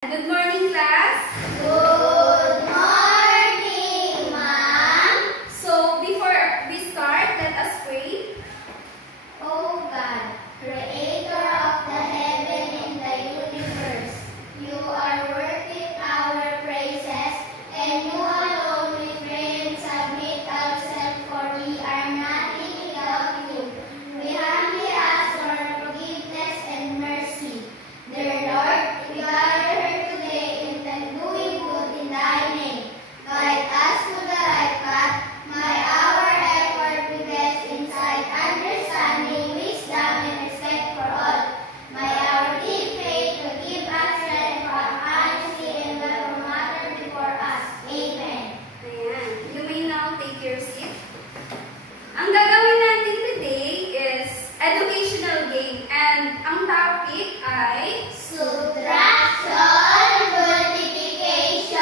Good morning, class. Good morning, ma'am. So, before we start, let us pray. O God, creator of the heaven and the universe, you are worthy our praises, and you alone we pray and submit ourselves, for we are nothing without you. We humbly ask for forgiveness and mercy. Dear Lord, we gather here today in the doing good in thy name. Guide us to the right path. May our effort be best inside understanding, wisdom, and respect for all. May our deep faith to give us strength for honesty and what will matter before us. Amen. Ayan. You may now take your seat. Ang gagawin natin today is educational game. And ang topic ay Subtraction, multiplication,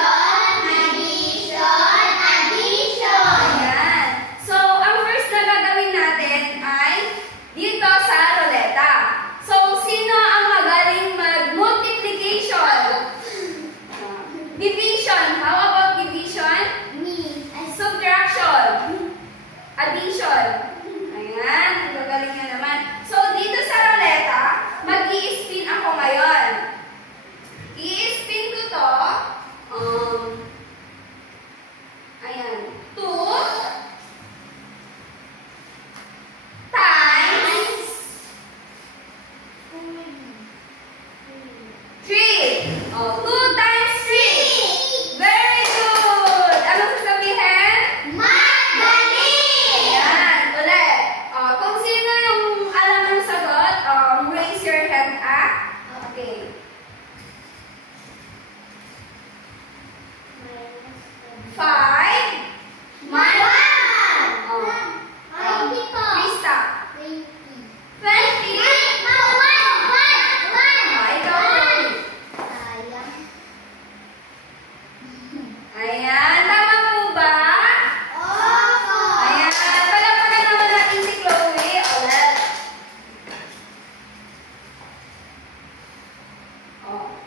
addition. Ayan. So, ang first na gagawin natin ay dito sa ruleta. So, sino ang magaling mag-multiplication? Division. How about division? Me. Subtraction. Addition. Ayan. Ang gagaling nyo naman. So, dito sa ruleta, mag-i-spin ako ngayon. I-spin ko to. Ayan. 2 times 3. Oh, 2 times 3. Very good. Anong sasabihin? Madali! Ayan. Ulit. Kung sino yung alam ng sagot, raise your hand up. Okay. 5 Krista. 20. Ayan. Tama po ba? Ayan. Palakpakan naman natin si Chloe. Ulit.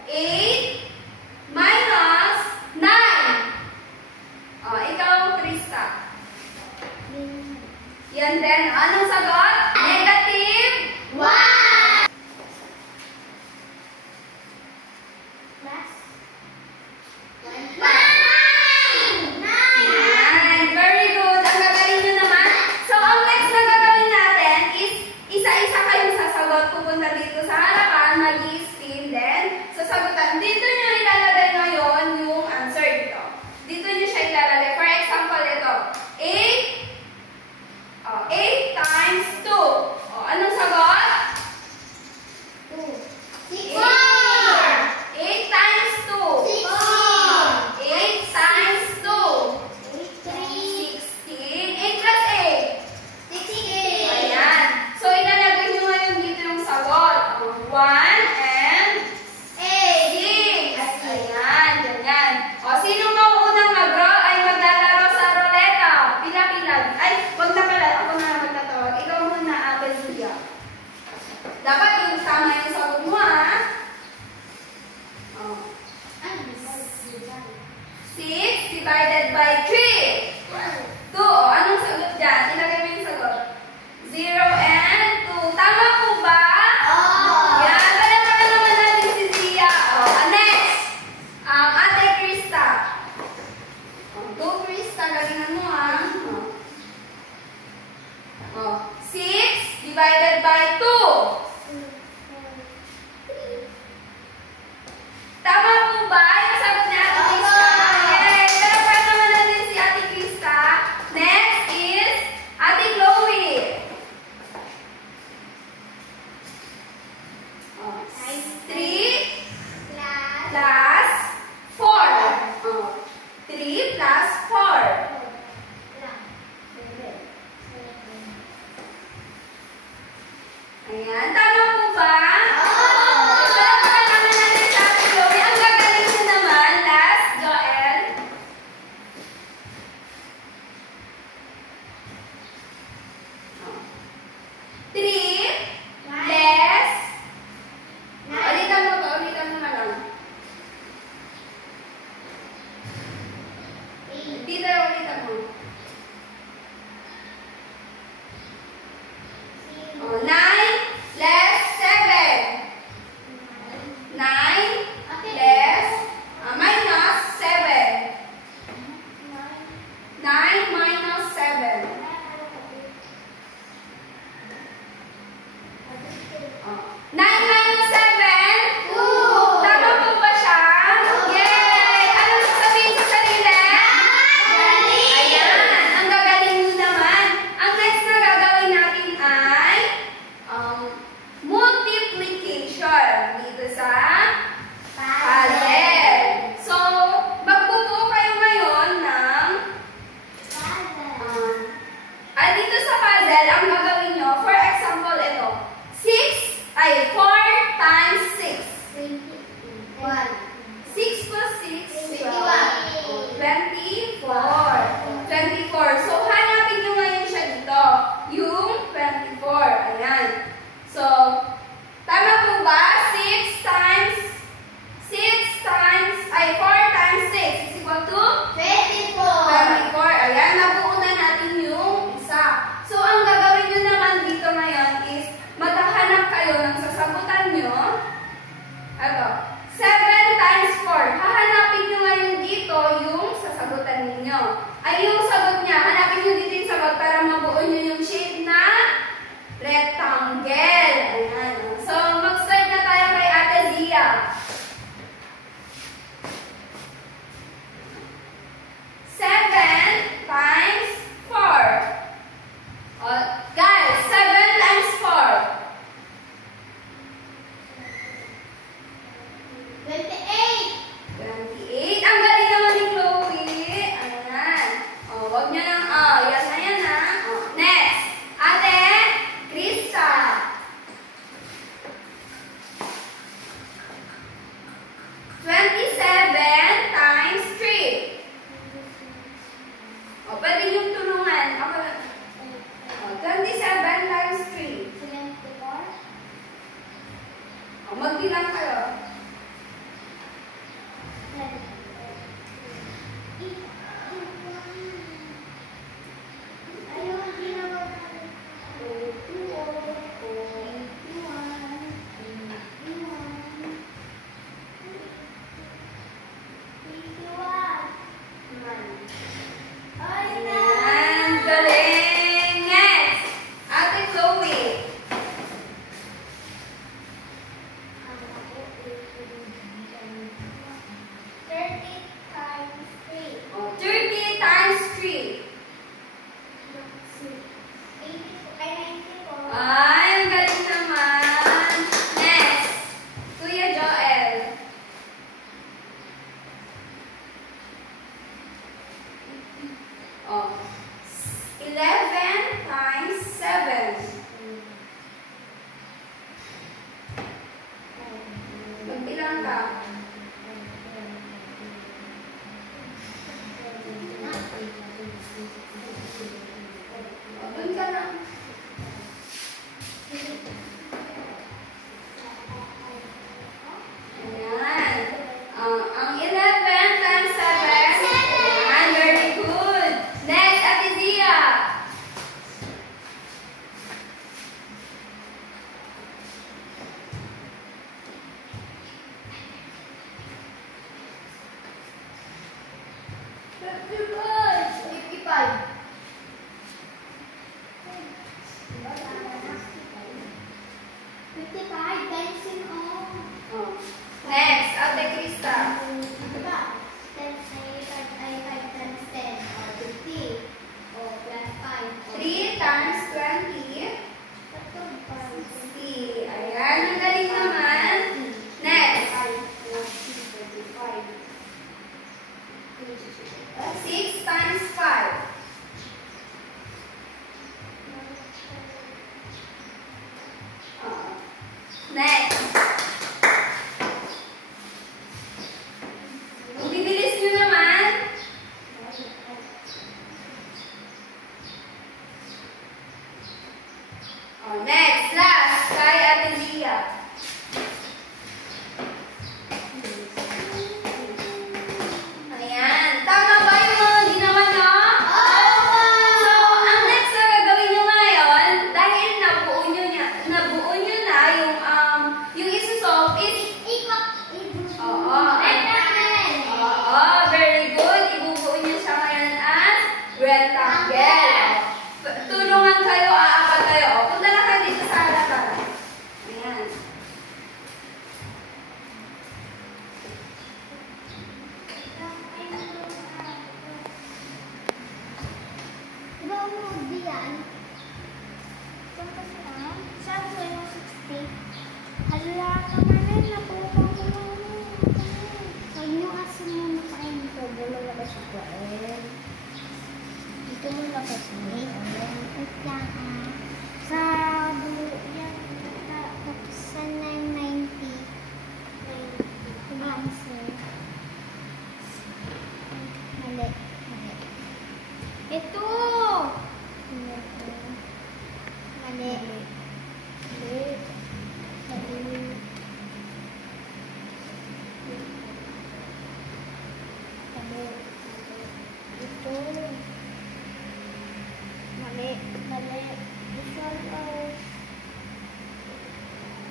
8 minus 9. Ikaw, Krista. Yan din. Anong sagot? Negative 1. Very good. Ang gagaling nyo naman. So, ang next na gagawin natin is isa-isa kayong sasagot. Pupunta dito sa harapan, mag-i-spin din. Sasagutan. Dito nyo ilalagay ngayon yung answer dito. Dito nyo siya ilalagay. For example, ito. 8 times 2. Anong sagot? 8 times 2. 8 times 2. 16. 8 plus 8. Ayan. So, ilalagay nyo ngayon dito yung sagot. 1 and 6. Ayan. Ganyan. Sino mauunang mag-draw ay maglalaro sa ruleta? Pila-pila. Ay, wag na pala. Ako na magtatawag. Ikaw muna, Ate Julia. Dapat yung tama yung sagot mo, ha? 6 divided by 3. 2. Anong sagot dyan? Ilagay mo yung sagot. 0 and 2. Tama po ba? Yan. Palakpakan naman natin si Zia. Next. Ate Krista. 2, Krista. Galingan mo, ha? 6 divided by 2. Tama po ba yung sagot ni Ate Krista? Yes. Palakpakan naman natin si Ate Krista. Next is Ate Chloe. 3 plus 4. 3 plus 4. Ayan. Tama po ba? Palakpakan naman natin si Ate Chloe. Ang gagaling niyo naman. Last, Joel. 3 less. Ulitan mo to. Ulitan mo na lang. Next, Ate Krista. 3 times 20. 60. Ayan, ang galing naman. Next. 6 times 5. Next. Kung bibilis nyo naman. Next, last, kay Ate Zia. Ayan. Tama ba yung mga ginawa nyo? So, ang next na gagawin nyo ngayon, dahil nabuo nyo na yung isusolve is Oo. Oo, very good. Ibubuo nyo siya ngayon as rectangle. Tulungan kayo, aapat kayo. Punta na kayo dito sa harapan. Ayan. Dito mo na kasi. Sa dulo yan. Tapos sa 990. Answer. Mali. Ito! Mali. Ito. Mali. Ito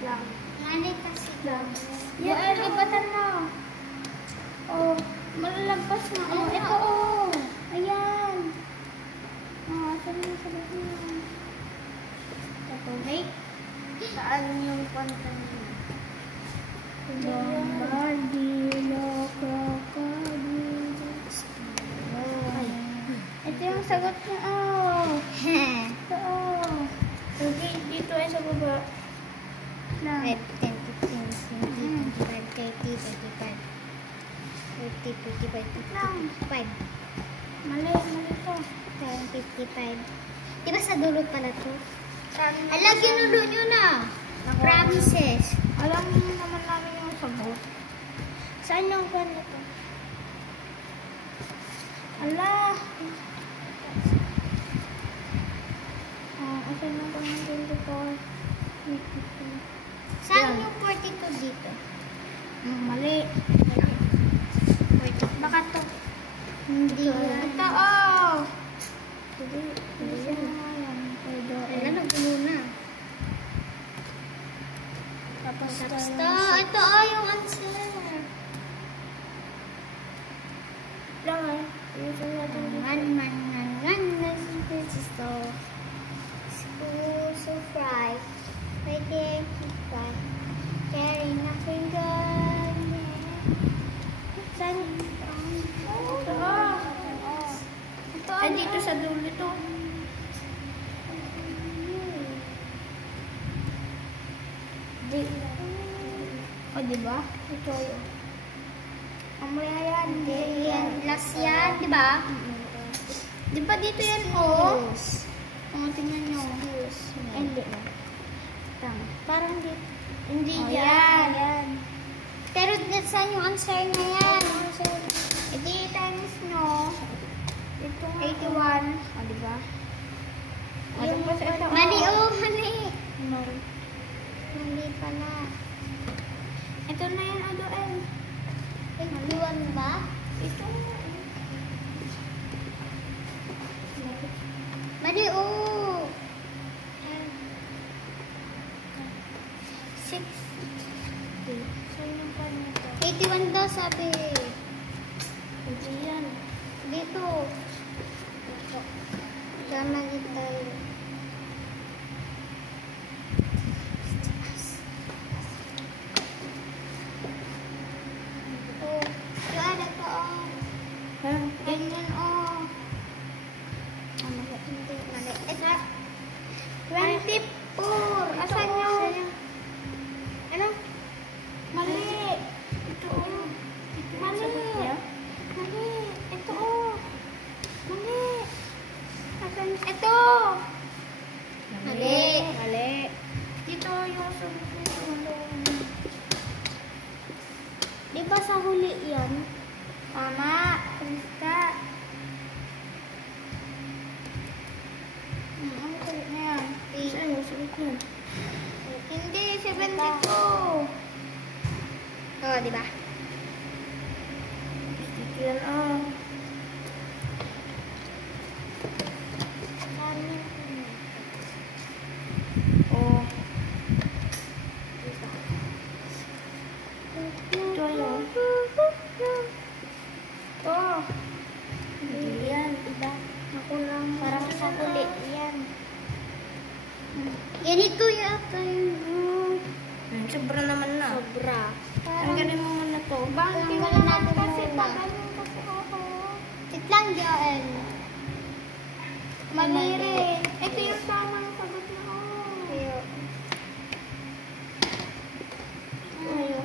lang. Mali kasi lang. Yan, ibatan mo. Oh, malalagpas na. Oh, ito oh. Ayan. Oh, sabi mo. Ito, wait. Saan yung content mo? Bombardino, crocodile. Ito yung sagot niya. Oh. Ito oh. Okay, dito ay sa baba. 10, 15, 20, 25, 30, 35, 40, 45, 55. Mali to. 55. Diba sa dulo pala to? Ala, ginulo nyo na. Promises. Alam mo naman namin yung sagot. Saan yung ganito? Ala. Asan yung pang 24? Saan yung 42 dito? Mali. 40. Baka to. Hindi. Ito, oh. Hindi yan. Ano, nagulo na. Tapos to. Ito, oh, yung answer. Lang, eh. So fry. Right there, fry. Carrying a finger. Saan? Ito. Ito. Dito sa dulo ito. O, diba? Ito yun. Mamaya yan. Yan. Last yan, diba? Diba dito yan, o? Tingnan nyo. Hindi. Parang dito. Hindi yan. Pero saan yung answer na yan? Ito times nyo. 81. O, diba? Mali, mali. Mali pala. Ito na yan, Adoel. Maliwan ba? Ito. Mali, 6. 81 daw, sabi. Hindi yan. Hindi dito. Sama din tayo. Oh, yan ito oh. Ganyan oh. Hindi, mali. Ito. 24. Asan yung? Ano? Mali. Ito oh. Mali. Mali. Ito oh. Mali. Asan? Ito. Mali. Mali. Dito yung sunod. Di ba sa huli yan? Tama. Krista. Ano kulit na yan? Saan yung sulit yun? Hindi, 72. Oh, di ba? Yan oh. Oh. Ito ano? Oh. Hindi yan. Iba. Ako lang. Parang sa huli. Yan. Ganito yata yung Sobra naman na. sobra. Tanggalin mo muna to. Tanggalin natin kasi tagalin kasi ako. Wait lang, Joel. Mali rin. Ito yung tamang sagot na ako. Ayo. Ayo.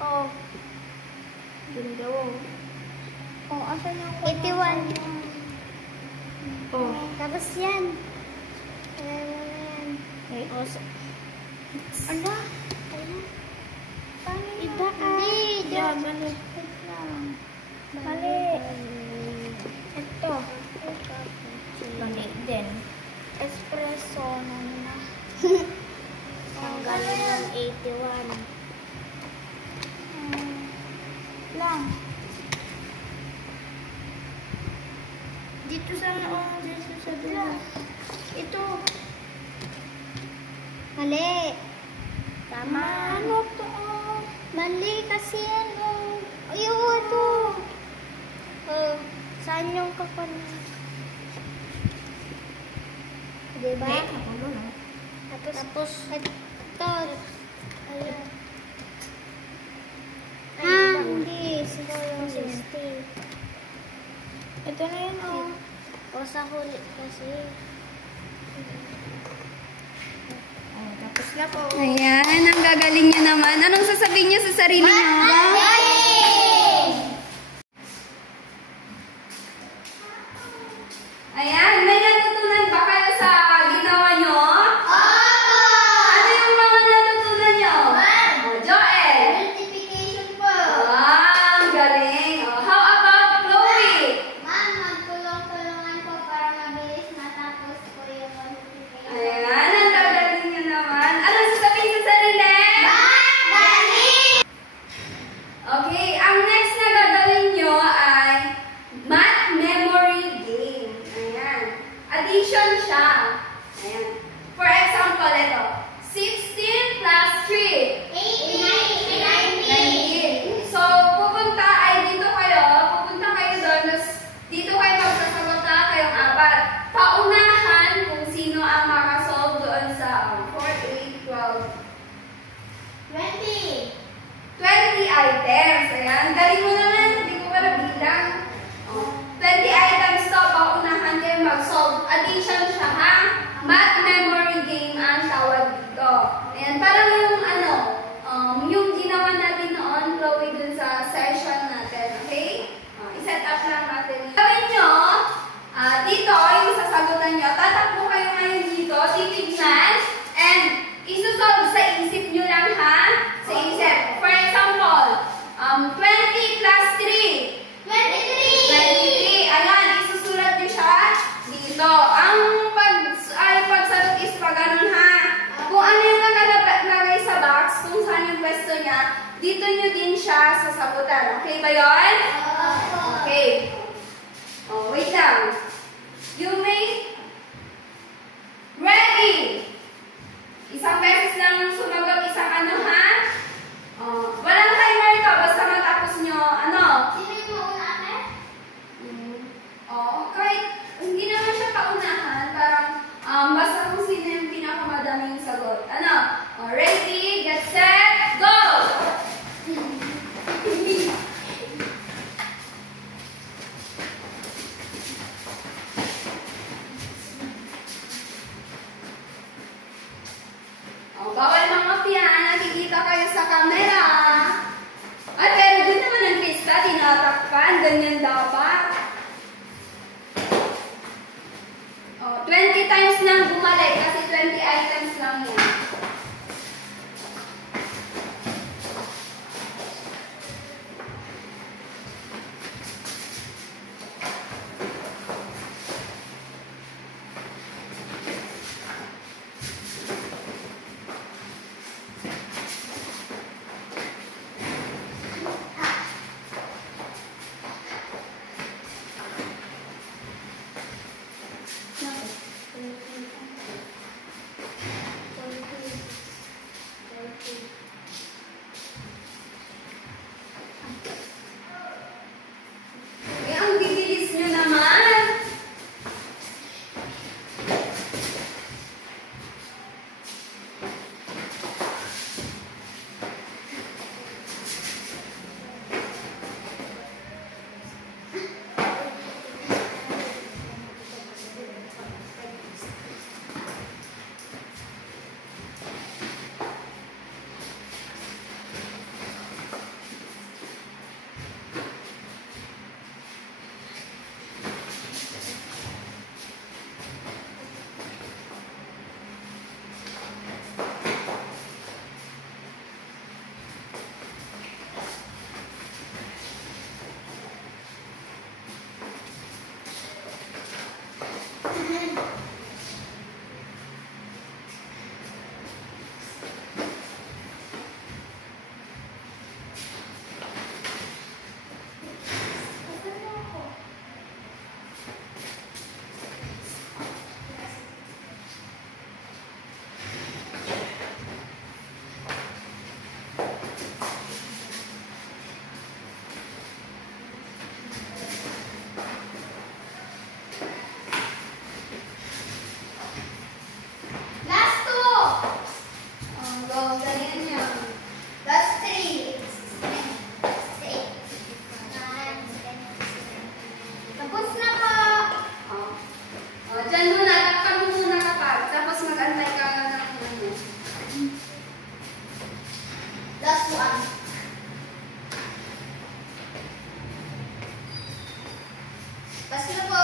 Oh. Ganda oh. Oh, asan yung 81. Oh. Tapos yan. Kaya mo na yan. Okay. Oh, Ano? Ano? Paano yun? Iba ka. Hindi. Yeah, mali. Wait lang. Mali. Ito. Mali din. Espresso na. Tanggalin ng 81. Lang. Dito sa oh, dito sa dulo. Ito. Mali. Tama. Ano to? Mali kasi yan. Ayun ito. Oh, saan yung kapal? Diba? Hindi. Ano na? Tapos ito. Ayan. Ah, hindi. 60. Ito na yun oh. O sa huli kasi. Oh, tapos na po. Ayan, ang gagaling niyo naman. Anong sasabihin niyo sa sarili niyo? Ayan, may natutunan ba kayo sa ginawa niyo? Ano yung mga natutunan niyo? Oh, Joel. Multiplication po. Wow, galing. Oh, how about Chloe? Ma'am, magtulong-tulungan po para mabilis matapos po yung multiplication. Ayan, ang gagaling niyo naman. Anong sasabihin sa sarili? Okay, ang next na gagawin nyo ay math memory game. Ayan. Addition siya. Ayan. For example, ito. 16 plus 3. 19. So, pupunta dito kayo doon, tapos dito kayo magsasagot na kayong apat. Paunahan kung sino ang makasolve doon sa 4, 8, 12, 20 items. Ayan. Galing mo naman. Hindi ko pala bilang. Oh. 20 items to. Paunahan kayo mag-solve. Addition siya, ha? Math memory game ang tawag dito. Ayan. Parang yung yung ginawa natin noon, Chloe, dun sa session natin. Okay? I-set up lang natin. Gawin nyo, dito, yung sasagutan nyo, tatakbo kayo ngayon dito, titignan, and isusolve sa isip nyo lang, ha? Sa isip. For example, 20 plus 3. 23. Ayan, isusulat nyo siya dito. Ang pagsagot is pag ganun, ha? Kung ano yung nakalagay sa box, kung saan yung pwesto niya, dito nyo din siya sasagutan. Okay ba yun? Okay. Oh, wait lang. You may ready. Isang beses lang sumagot, isang ano, ha? Oh, walang timer to, basta matapos nyo, ano? Sino yung Pass na po.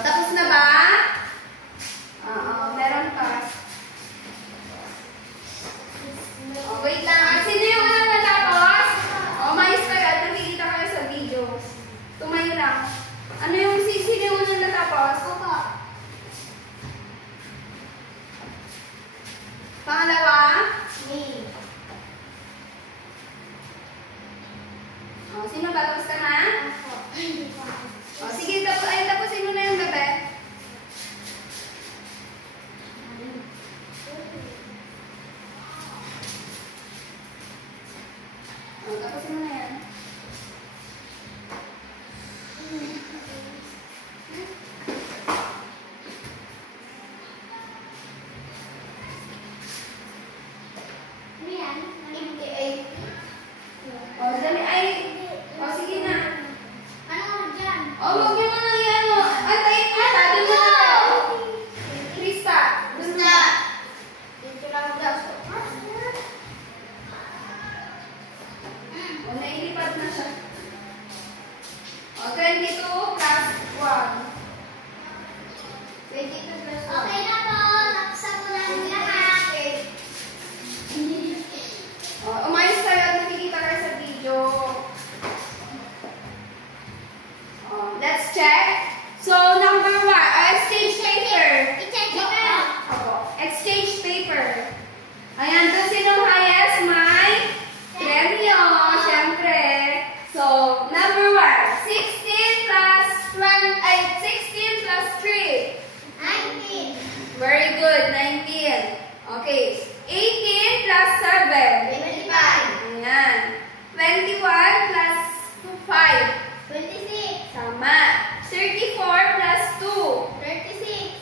Tapos na ba? Oo, meron pa. Wait lang. Sino yung unang natapos? Mais kayo at nakikita kayo sa video. Tumayo lang. Ano yung sino yung unang natapos? Pangalawa? Sino ba? Tapos ka na? Sige, tapusin mo na yung bebe. Tapusin mo na yan. Dali ay. Sige na. Huwag niyo na yan. Antayin mo. Doon mo na. Krista. Doon na. Nailipat na siya. 22 plus 1. 22 plus 1. Okay na po. Tapos na po namin lahat. Umayos tayo at nakikita kayo sa video. Let's check. So, number 1, exchange paper. I-check mo na. Exchange paper. Ayan, doon sinong highest may premyo, syempre. So, number 1, 16 plus 16 plus 3. 19. Very good, 19. Okay, 18 plus 7. 25. Ayan. 21 plus 5. 26. Tama. 34 plus 2. 36.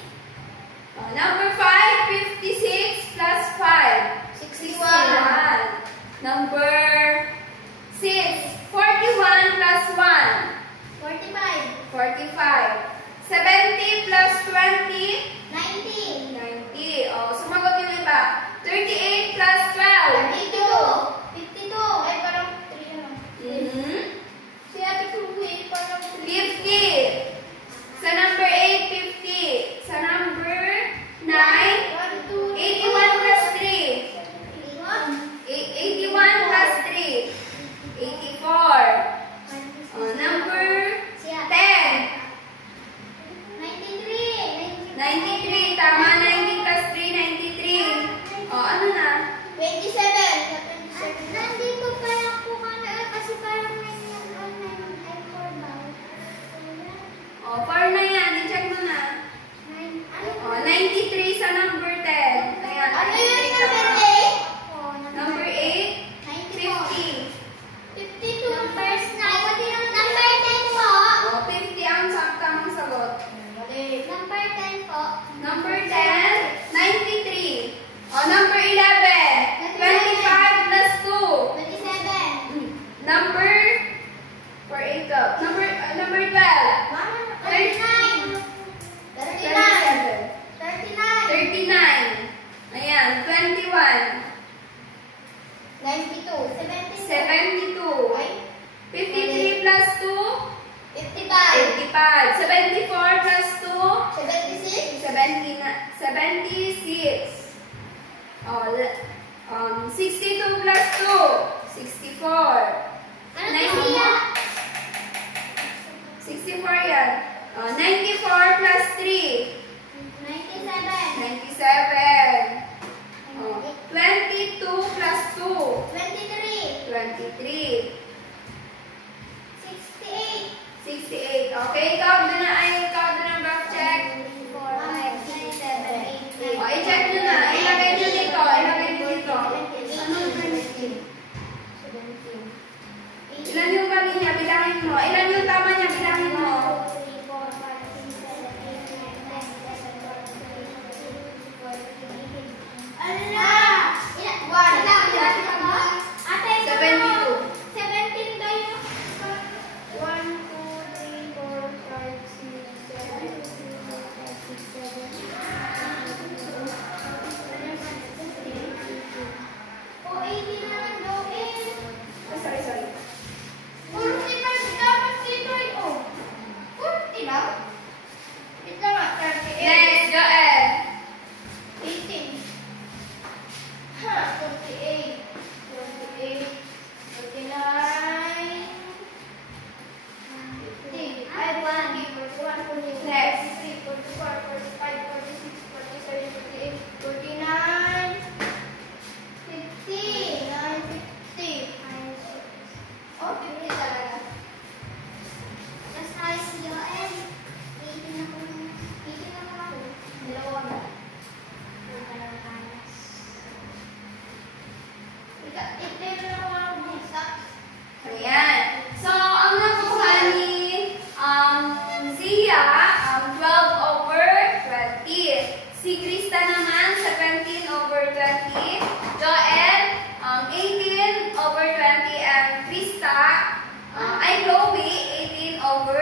Number 5, 56 plus 5. 61. Number 6, 41 plus 1. 45. 45. 70 plus 20. 90. 90. Sumagot yung iba. 38 plus 12. 52. 52. Ay, parang 3 ano. Si Ate Chloe, parang 50. Sa number 8, 50. Sa number 9, 81 plus 3. 81 plus 3. 84. Number 10. 93. Tama. 90 plus 3, 93. Ano na? 27. Nandito pala po kami kasi parang may ay 4 ba? 4 na yan. I-check mo na. 93 sa number 10. Ayan. Ano yun 93 number tama. 8? Number 8, 50. 52. Number 10 po. 50 ang tamang sagot. Number 10 po. Number 10, 93. Number 11, 25 plus 2. 27. Number 4, 8, 12. Number 12, 39. 37. 39. 39. Ayan, 21. 92. 72. 53 plus 2, 55. 55. 74 plus 2, 76. 76. 62 plus 2, 64. Ano po siya? 64 yan. 94 plus 3. 97. 97. 22 plus 2. 23. 23. 68. 68. Okay, count na ay count na back check. 4, 5, 6, 7, 8, 9. O, i-check nyo na. Ilagay nyo dito. Ilagay nyo dito. Ilan yung mali niya? Bilangin mo. Ilan yung tama niya? Bilangin mo. Ano na? Ilan? 72. 17 tayo. 1, 2, 3, 4, 5, 6, 7, 8, 9, 10, 11, 12, 13, 14, 15. O, 18 na lang daw eh. Oh, sorry. 45 dapat dito eh. Oh. 40 ba? Ito nga, 38. Next, Joel. 18. Ha, 48. 48. 49. 50. Ay, 1. 41, 42, Next. 43, 44, 45, 46, 47, 48, 49. 50. 50. Oh, 50 talaga. Just tayo si Joel. 18 na po. 18 na po ako. Dalawa ba? Ito na ako ako busa. Ayan. So, ang nakuha ni Zia, 12 over 20. Si Krista naman, 17 over 20. Joel, 18 over 20. And Krista, Chloe, 18 over